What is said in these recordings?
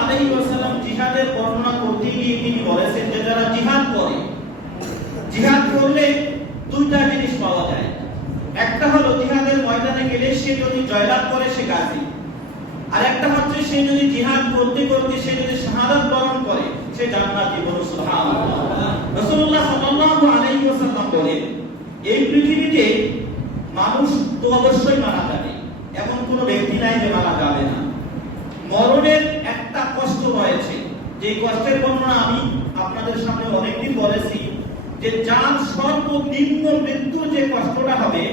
আলাইহি জিহাদের বর্ণনা করতে গিয়ে তিনি বলেছেন যে যারা জিহাদ করে, জিহাদ করলে দুইটা জিনিস পাওয়া যায়। একটা হলো জিহাদের ময়দানে গেলে সে যদি জয়লাভ করে, সে গাজী। আর একটা হচ্ছে সে যদি জিহাদ করতে করতে সে যদি শাহাদাত বরণ করে, সে জান্নাতি বলো সুবহানাল্লাহ। রাসূলুল্লাহ সাল্লাল্লাহু আলাইহি ওয়াসাল্লাম বলেন, এই পৃথিবীতে মানুষ তো অবশ্যই মারা যাবে, এমন কোনো ব্যক্তি নাই যে মারা যাবে না। মরণের একটা কষ্ট রয়েছে। যে কষ্টের বর্ণনা আমি আপনাদের সামনে অনেকদিন বলেছি যে যার সর্বনিম্ন মৃত্যুর যে কষ্টটা হবে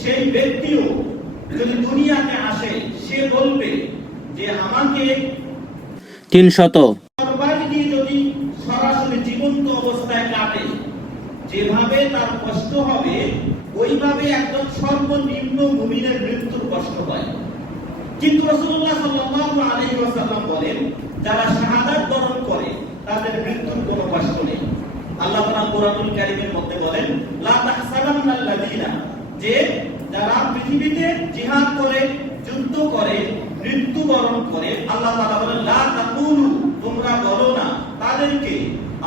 সেই ব্যক্তিও যদি দুনিয়াতে আসে সে বলবে যে আমাকে তরবারি দিয়ে যদি সরাসরি জীবন্ত অবস্থায় কাটে যেভাবে তার কষ্ট হবে ওইভাবে একদম সর্বনিম্ন মুমিনের মৃত্যুর কষ্ট হয়। কিন্তু রাসূলুল্লাহ সাল্লাল্লাহু আলাইহি ওয়াসাল্লাম বলেন, যারা শাহাদাত বরণ করে, তাদের মৃত্যুর কোনো কষ্ট নেই। আল্লাহ তাআলা কোরআনুল কারীমের মধ্যে বলেন, লা যে যারা পৃথিবীতে জিহাদ করে, যুদ্ধ করে, মৃত্যুবরণ করে, আল্লাহ তাআলা বলেন, লা তাকুলু তোমরা বলো না, তাদেরকে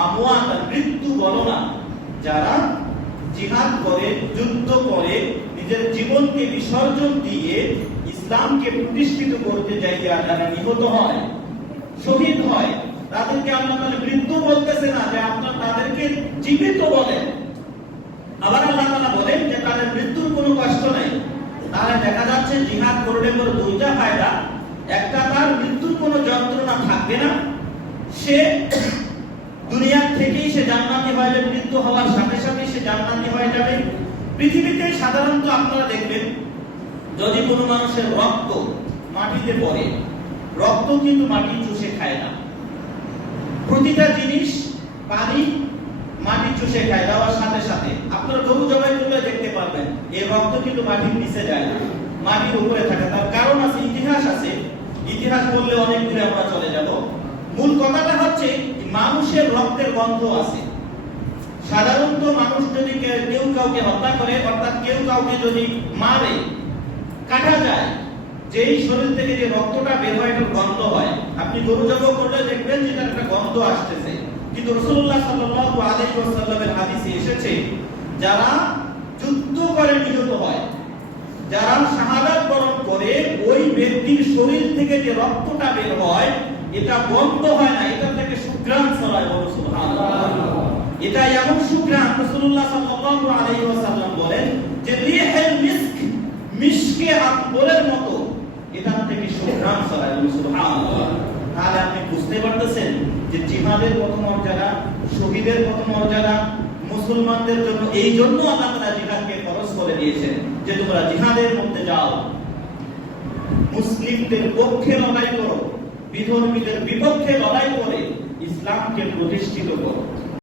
আমওয়াত মৃত্যু বলো না। যারা জিহাদ করে, যুদ্ধ করে, নিজের জীবনকে বিসর্জন দিয়ে ইসলামকে প্রতিষ্ঠিত করতে যাইয়া যারা নিহত হয়, শহীদ হয়, তাদেরকে আল্লাহ তাআলা মৃত্যু বলতেছে না, যে আপনার তাদেরকে জীবিত বলেন। আবার আল্লাহ তাআলা বলেন যে তাদের মৃত্যুর কোনো কষ্ট নেই। তাহলে দেখা যাচ্ছে জিহাদ করলে পর দুইটা ফায়দা। একটা, তার মৃত্যুর কোনো যন্ত্রণা থাকবে না। সে দুনিয়ার থেকেই সে জান্নাতি হয়ে যাবে, মৃত্যু হওয়ার সাথে সাথে সে জান্নাতি হয়ে যাবে। পৃথিবীতে সাধারণত আপনারা দেখবেন যদি কোনো মানুষের রক্ত মাটিতে পড়ে, রক্ত কিন্তু মাটি চুষে খায় না। প্রতিটা জিনিস পানি মাটি চুষে খায় দেওয়ার সাথে সাথে। আপনারা গরু জবাই করলে দেখতে পারবেন, এই রক্ত কিন্তু মাটির নিচে যায় না, মাটির উপরে থাকে তার কারণ আছে, ইতিহাস আছে। ইতিহাস বললে অনেক দূরে আমরা চলে যাব। মূল কথাটা হচ্ছে, মানুষের রক্তের গন্ধ আছে। সাধারণত মানুষ যদি কেউ কাউকে হত্যা করে, অর্থাৎ কেউ কাউকে যদি মারে কাটা যায়। যেই শরীর থেকে যে রক্তটা বের হয়, এটার গন্ধ হয়। আপনি গরু জবাই করলে দেখবেন যে এটার একটা গন্ধ আসতেছে। কিন্তু রাসূলুল্লাহ সাল্লাল্লাহু আলাইহি ওয়াসাল্লামের হাদিসে এসেছে, যারা যুদ্ধ করে নিহত হয়, যারা শাহাদাত বরণ করে, ওই ব্যক্তির শরীর থেকে যে রক্তটা বের হয়, এটা বন্ধ হয় না, এটা থেকে সুঘ্রাণ ছড়ায় বলো সুবহানাল্লাহ। এটা এমন সুঘ্রাণ, রাসূলুল্লাহ সাল্লাল্লাহু আলাইহি ওয়াসাল্লাম বলেন যে রিহেল মতো থেকে বলো সুবহানাল্লাহ। তাহলে আপনি বুঝতে পারতেছেন যে জিহাদের কত মর্যাদা, শহীদের কত মর্যাদা, মুসলমানদের জন্য এই জন্য আল্লাহ তাআলা জিহাদকে ফরজ করে দিয়েছেন যে তোমরা জিহাদের মধ্যে যাও। মুসলিমদের পক্ষে লড়াই করো, বিধর্মীদের বিপক্ষে লড়াই করে ইসলামকে প্রতিষ্ঠিত করো।